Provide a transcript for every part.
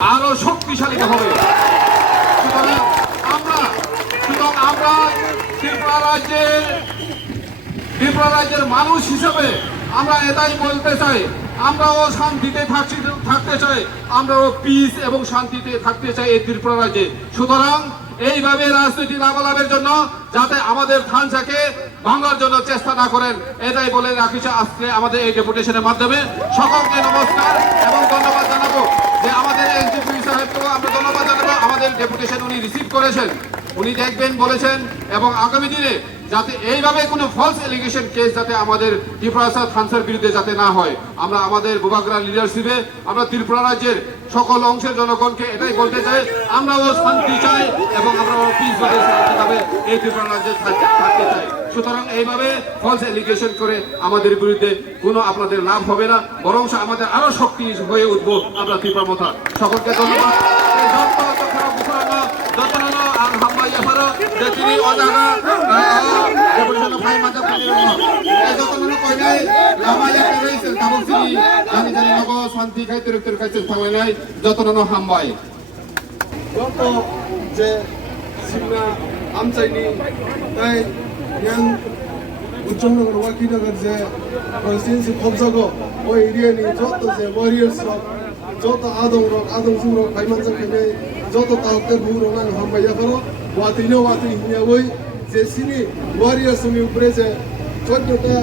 আরো শক্তিশালী হবে। সুতরাং আমরা ত্রিপুরা রাজ্যের মানুষ হিসেবে আমরা এটাই বলতে চাই, আমরাও শান্তিতে থাকতে চাই, আমরাও পিস এবং শান্তিতে থাকতে চাই এই ত্রিপুরা রাজ্যে। সুতরাং এইভাবে রাজনীতি লাভালাভের জন্য যাতে আমাদের থানচাকে ভাঙার জন্য চেষ্টা না করেন, এটাই বলে রাখিছে আজকে আমাদের এই ডেপুটেশনের মাধ্যমে। সকলকে নমস্কার এবং ধন্যবাদ জানাবো যে আমাদের এনজিপি সাহেবকেও আমরা ধন্যবাদ জানাবো। আমাদের ডেপুটেশন উনি রিসিভ করেছেন, উনি দেখবেন বলেছেন, এবং আগামী দিনে যাতে এইভাবে কোনো ফলস এলিগেশন কেস যাতে আমাদের ত্রিপুরা থানসার বিরুদ্ধে যাতে না হয়, আমরা আমাদের বুবাগ্রা লিডারশিপে আমরা ত্রিপুরা রাজ্যের সকল অংশের জনগণকে এটাই বলতে চাই, আমরাও শান্তি চাই এবং আমরাও পিসভাবে শান্তিভাবে এই ত্রিপুরা রাজ্যে থাকতে চাই। সুতরাং এইভাবে ফলস এলিগেশন করে আমাদের বিরুদ্ধে কোনো আপনাদের লাভ হবে না, বরং আমাদের আরো শক্তি হয়ে উঠবো আমরা ত্রিপুরা মথা। সকলকে ধন্যবাদ। তিনি অজাগা ডেপুটেশন ফাই মাঝে যতক্ষণ কইনাই লামায়া পেরেছেন কাবুসি জানি জানি নগো শান্তি খাইতে রুক্তের খাইতে থামাই নাই যতক্ষণ হামবাই যত যে সিমনা আমচাইনি তাই yang উচ্চনগর ওয়াকিনগর যে কনস্টিটিউন্সি খবজাগো ও এরিয়ানি যত যে ওয়ারিয়ার্স যত আদং সুং রক ফাইমানজা খাইনে যত তাহতের বুরো নাং হামবাইয়া করো ওয়াতি হিয়া ওই যে সিনি ওয়ারিয়ার্স নি উপরে যে চোদ্দটা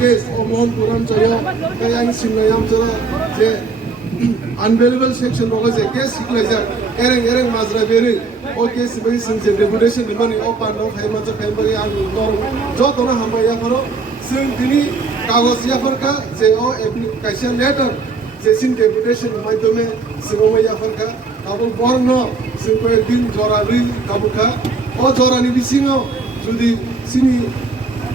কেস ও মোহন পুরাম চয় তাই আইন সিমনায়াম চলা যে আনভেলেবল সেকশন রক যে কেস শিখলাই যা এরেং মাজরা বেরে ও কেস বাই সিং যে ডেপুটেশন দিমানি ও পান্ডাও ফাইমানজা ফাইমারি আন নর যত না হামবাইয়া করো সিং তিনি কাগজ ইয়াফরকা যে ও অ্যাপ্লিকেশন লেটার যে সিং ডেপুটেশন মাধ্যমে সিংমাইয়া ফরকা কাবুল বর্ণ সিং কয়েকদিন জরারি কাবুকা ও জরানি বিসিংও যদি সিনি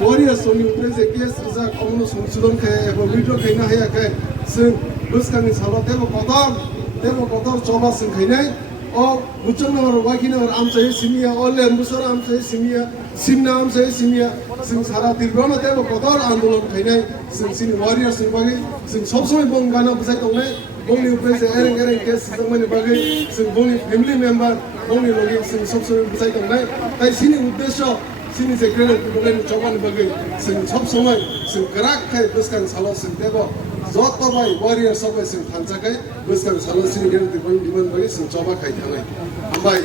ওয়ারিয়ার্স নি উপরে যে কেস যা কমন সংশোধন খায় এবং উইথড্র খাইনা হায়াখে সিং বুসকানি সালো দেব কদর চবা সিং খাইনাই ও উচ্চনগর ওয়াকিনগর আমচাই সিমিয়া ও লেম্বুসর আমচাই সিমিয়া সিমনা আমচাই সিমিয়া সিং সারা ত্রিপুরা দেব কদর আন্দোলন খাইনাই সিং সিনি ওয়ারিয়ার্স সিং বাগি সিং সবসময় বঙ্গানা বুঝাই তংনাই বংনি উপরে যে এরেং কেস সিংমানি বাগি সিং বংনি ফ্যামিলি মেম্বার বংনি লগে সিং সবসময় বুঝাই তংনাই তাই সিনি উদ্দেশ্য সিনি যে গ্রেনেড বলেন চবানি বাগি সিং সবসময় সিং গরাক খাই বুসকান সালো সিং দেব যত ভাই ওয়ারিয়ার সবাই সিং থানচাকাই বুসকান সালো সিং গ্রেনেড বলেন দিমান বাগি সিং চবা খাই থানাই আমবাই